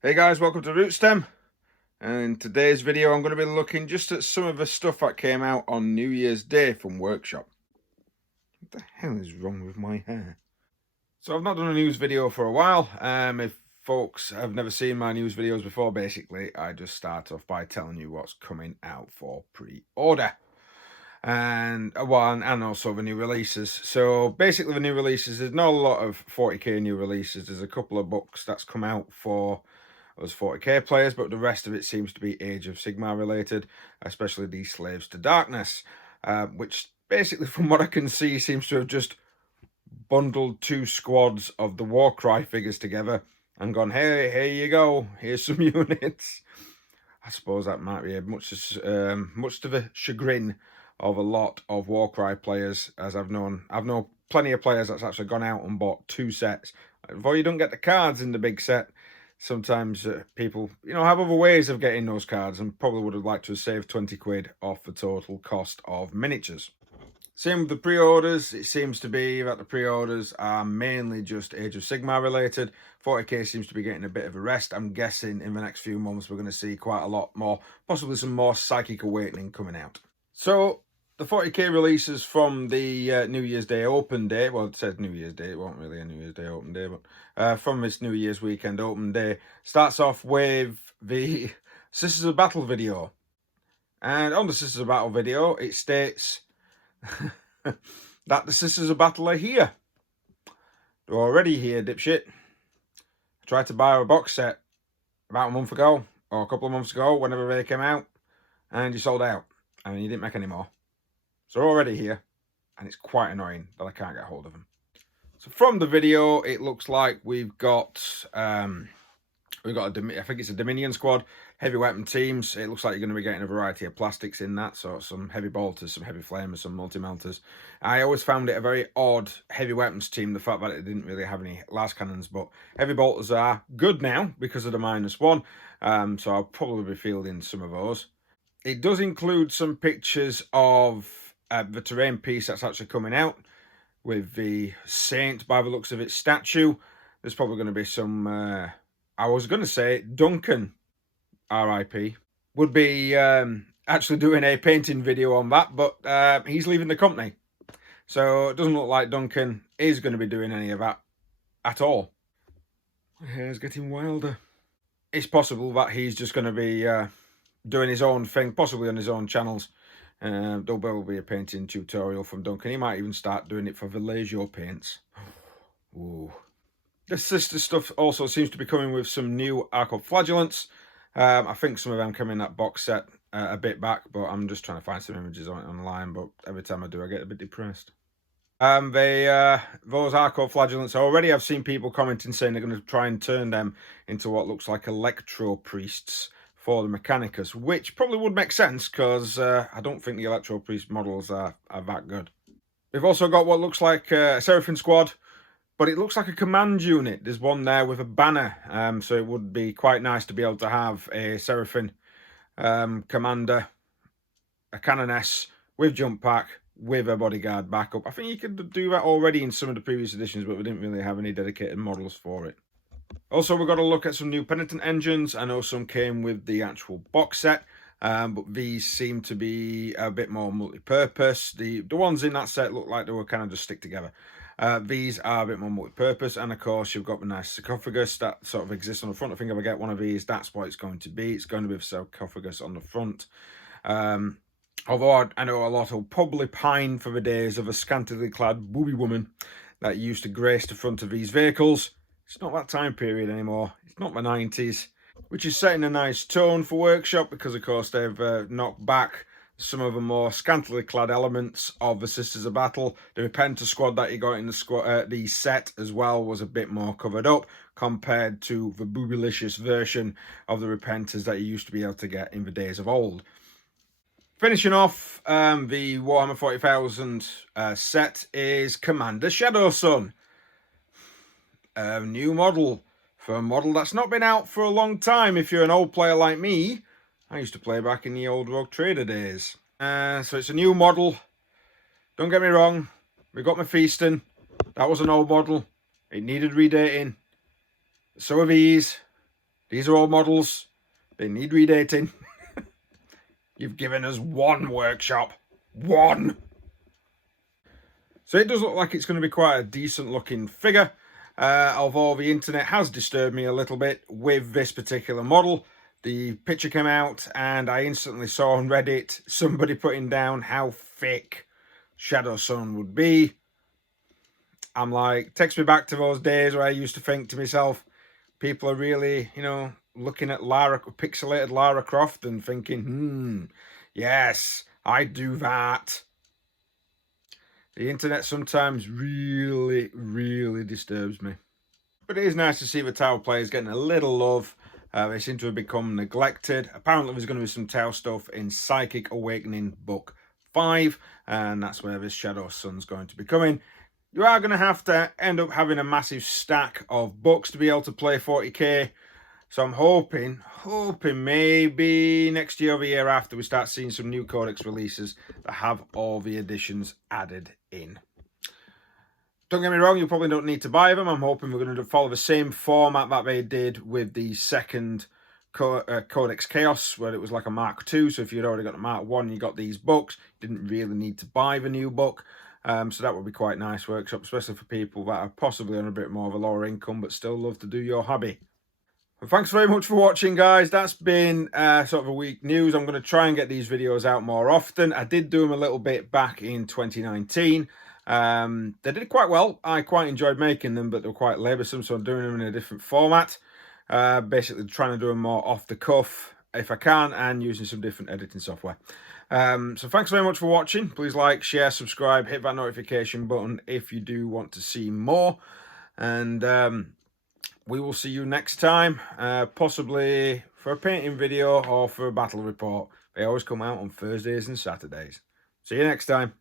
Hey guys, welcome to Rootstem. And in today's video I'm going to be looking just at some of the stuff that came out on New Year's Day from Workshop. What the hell is wrong with my hair? So I've not done a news video for a while. If folks have never seen my news videos before, basically I just start off by telling you what's coming out for pre-order. And also the new releases. So basically the new releases, there's not a lot of 40k new releases. There's a couple of books that's come out for us 40k players, but the rest of it seems to be Age of Sigmar related, especially the Slaves to Darkness, which basically from what I can see seems to have just bundled two squads of the Warcry figures together and gone, hey, here you go, here's some units. I suppose that might be much to the chagrin of a lot of Warcry players, as I've known plenty of players that's actually gone out and bought two sets. Although you don't get the cards in the big set, sometimes people, have other ways of getting those cards and probably would have liked to have saved 20 quid off the total cost of miniatures. Same with the pre-orders. It seems to be that the pre-orders are mainly just Age of Sigmar related. 40k seems to be getting a bit of a rest. I'm guessing in the next few months we're going to see quite a lot more, possibly some more Psychic Awakening coming out. So the 40k releases from the New Year's Day open day, well, it says New Year's Day, it wasn't really a New Year's Day open day, but from this New Year's weekend open day, starts off with the Sisters of Battle video. And on the Sisters of Battle video, it states that the Sisters of Battle are here. They're already here, dipshit. I tried to buy a box set about a month ago, or a couple of months ago, whenever they came out, and you sold out, and you didn't make any more. So they're already here, and it's quite annoying that I can't get hold of them. So from the video, it looks like we've got I think it's a Dominion squad, heavy weapon teams. It looks like you're going to be getting a variety of plastics in that, so some heavy bolters, some heavy flamers, some multi-melters. I always found it a very odd heavy weapons team, the fact that it didn't really have any las cannons, but heavy bolters are good now because of the -1, so I'll probably be fielding some of those. It does include some pictures of the terrain piece that's actually coming out with the Saint, by the looks of its statue. There's probably going to be some, I was going to say Duncan, RIP, would be actually doing a painting video on that, but he's leaving the company. So it doesn't look like Duncan is going to be doing any of that at all. My hair's getting wilder. It's possible that he's just going to be doing his own thing, possibly on his own channels. There'll probably be a painting tutorial from Duncan. He might even start doing it for Villagio paints. Ooh. The sister stuff also seems to be coming with some new Flagellants. I think some of them come in that box set a bit back, but I'm just trying to find some images on it online, but every time I do I get a bit depressed. Those Flagellants already, I've seen people commenting saying they're going to try and turn them into what looks like electro priests for the mechanicus, which probably would make sense because I don't think the electro priest models are that good. We've also got what looks like a Seraphin Squad, but it looks like a command unit. There's one there with a banner, so it would be quite nice to be able to have a Seraphin commander, a canoness with jump pack, with a bodyguard backup. I think you could do that already in some of the previous editions, but we didn't really have any dedicated models for it. Also, we've got to look at some new Penitent Engines. I know some came with the actual box set, but these seem to be a bit more multi-purpose. The ones in that set look like they were kind of just stick together. These are a bit more multi-purpose, and of course you've got the nice sarcophagus that sort of exists on the front. I think if I get one of these, that's what it's going to be. It's going to be a sarcophagus on the front. Although I know a lot will probably pine for the days of a scantily clad booby woman that used to grace the front of these vehicles. It's not that time period anymore. It's not the 90s, which is setting a nice tone for Workshop because, of course, they've knocked back some of the more scantily clad elements of the Sisters of Battle. The Repenter squad that you got in the set as well was a bit more covered up compared to the boobylicious version of the Repenters that you used to be able to get in the days of old. Finishing off the Warhammer 40,000 set is Commander Shadowsun. A new model for a model that's not been out for a long time. If you're an old player like me, I used to play back in the old Rogue Trader days. So it's a new model. Don't get me wrong, we got my feasting. That was an old model. It needed redating. So are these. These are all models. They need redating. You've given us one workshop. One! So it does look like it's going to be quite a decent looking figure. Although the internet has disturbed me a little bit with this particular model. The picture came out and I instantly saw on Reddit somebody putting down how thick Shadow Sun would be. I'm like, takes me back to those days where I used to think to myself, people are really, you know, looking at pixelated Lara Croft and thinking, yes, I'd do that. The internet sometimes really, really disturbs me. But it is nice to see the Tau players getting a little love. They seem to have become neglected. Apparently there's going to be some Tau stuff in Psychic Awakening Book 5. And that's where this Shadow Sun's going to be coming. You are going to have to end up having a massive stack of books to be able to play 40k. So I'm hoping maybe next year or the year after we start seeing some new codex releases that have all the editions added in. Don't get me wrong, you probably don't need to buy them. I'm hoping we're going to follow the same format that they did with the second Codex Chaos, where it was like a Mark II. So if you'd already got a Mark I and you got these books, you didn't really need to buy the new book. So that would be quite nice workshop, especially for people that are possibly on a bit more of a lower income but still love to do your hobby. Well, thanks very much for watching, guys. That's been sort of a week news. I'm going to try and get these videos out more often. I did do them a little bit back in 2019. They did quite well. I quite enjoyed making them, but they were quite laboursome, so I'm doing them in a different format. Basically trying to do them more off the cuff if I can, and using some different editing software. So thanks very much for watching. Please like, share, subscribe, hit that notification button if you do want to see more. And we will see you next time, possibly for a painting video or for a battle report. They always come out on Thursdays and Saturdays. See you next time.